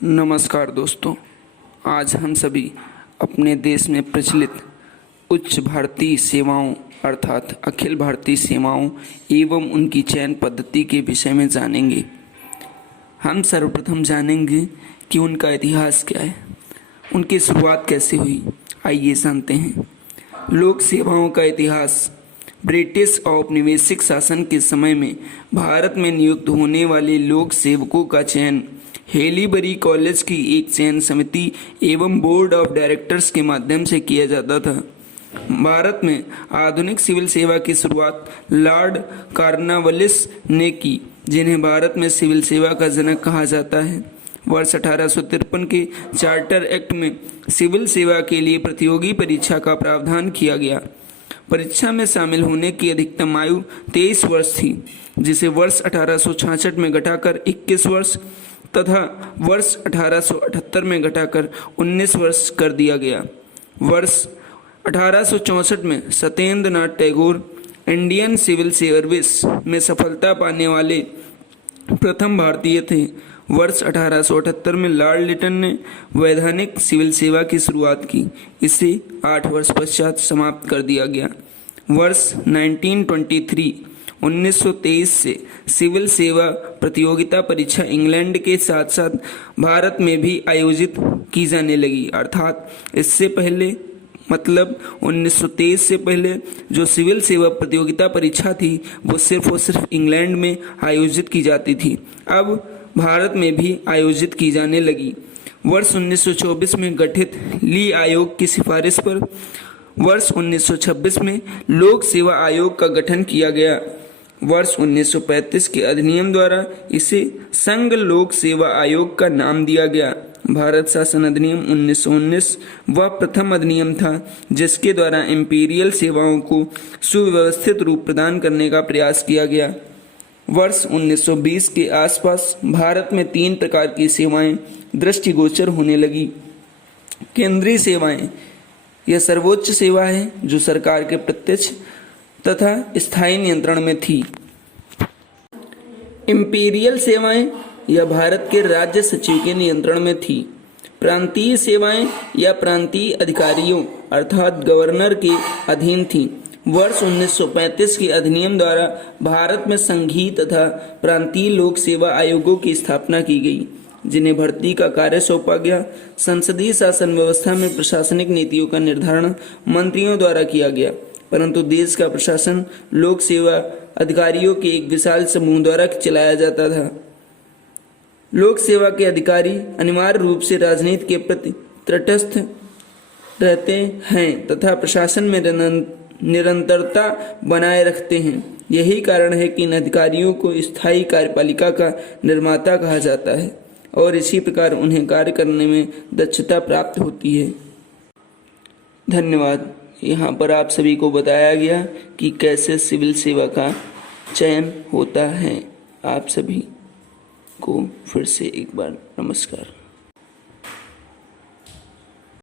नमस्कार दोस्तों। आज हम सभी अपने देश में प्रचलित उच्च भारतीय सेवाओं अर्थात अखिल भारतीय सेवाओं एवं उनकी चयन पद्धति के विषय में जानेंगे। हम सर्वप्रथम जानेंगे कि उनका इतिहास क्या है, उनकी शुरुआत कैसे हुई। आइए जानते हैं। लोक सेवाओं का इतिहास। ब्रिटिश औपनिवेशिक शासन के समय में भारत में नियुक्त होने वाले लोक सेवकों का चयन हेलीबरी कॉलेज की एक चयन समिति एवं बोर्ड ऑफ डायरेक्टर्स के माध्यम से किया जाता था। भारत में आधुनिक सिविल सेवा की शुरुआत लॉर्ड कॉर्नवालिस ने की, जिन्हें भारत में सिविल सेवा का जनक कहा जाता है। वर्ष 1853 के चार्टर एक्ट में सिविल सेवा के लिए प्रतियोगी परीक्षा का प्रावधान किया गया। परीक्षा में शामिल होने की अधिकतम आयु 23 वर्ष थी, जिसे वर्ष 1866 में घटाकर 21 वर्ष तथा वर्ष 1878 में घटाकर 19 वर्ष कर दिया गया। वर्ष 1864 में Satyendra Nath Tagore Indian civil service में सफलता पाने वाले प्रथम भारतीय थे। वर्ष 1878 में लॉर्ड लिटन ने वैधानिक सिविल सेवा की शुरुआत की। इसे 8 वर्ष पश्चात समाप्त कर दिया गया। वर्ष 1923 से सिविल सेवा प्रतियोगिता परीक्षा इंग्लैंड के साथ साथ भारत में भी आयोजित की जाने लगी। अर्थात इससे पहले 1923 से पहले जो सिविल सेवा प्रतियोगिता परीक्षा थी वो सिर्फ और सिर्फ इंग्लैंड में आयोजित की जाती थी, अब भारत में भी आयोजित की जाने लगी। वर्ष 1924 में गठित ली आयोग की सिफारिश पर वर्ष 1926 में लोक सेवा आयोग का गठन किया गया। वर्ष 1935 के अधिनियम द्वारा इसे संघ लोक सेवा आयोग का नाम दिया गया। भारत शासन अधिनियम 1919 वह प्रथम अधिनियम था जिसके द्वारा इंपीरियल सेवाओं को सुव्यवस्थित रूप प्रदान करने का प्रयास किया गया। वर्ष 1920 के आसपास भारत में 3 प्रकार की सेवाएं दृष्टिगोचर होने लगी। केंद्रीय सेवाएं, यह सर्वोच्च सेवा है जो सरकार के प्रत्यक्ष तथा स्थायी नियंत्रण में थी। इंपीरियल सेवाएं, यह भारत के राज्य सचिव के नियंत्रण में थी। प्रांतीय सेवाएं या प्रांतीय अधिकारियों अर्थात गवर्नर के अधीन थी। वर्ष 1935 के अधिनियम द्वारा भारत में संघीय तथा प्रांतीय लोक सेवा आयोगों की स्थापना की गई, जिन्हें भर्ती का कार्य सौंपा गया। संसदीय शासन व्यवस्था में प्रशासनिक नीतियों का निर्धारण मंत्रियों द्वारा किया गया, परंतु देश का प्रशासन लोक सेवा अधिकारियों के एक विशाल समूह द्वारा चलाया जाता था। लोक सेवा के अधिकारी अनिवार्य रूप से राजनीति के प्रति तटस्थ रहते हैं तथा प्रशासन में निरंतरता बनाए रखते हैं। यही कारण है कि इन अधिकारियों को स्थायी कार्यपालिका का निर्माता कहा जाता है और इसी प्रकार उन्हें कार्य करने में दक्षता प्राप्त होती है। धन्यवाद। यहाँ पर आप सभी को बताया गया कि कैसे सिविल सेवा का चयन होता है। आप सभी को फिर से एक बार नमस्कार।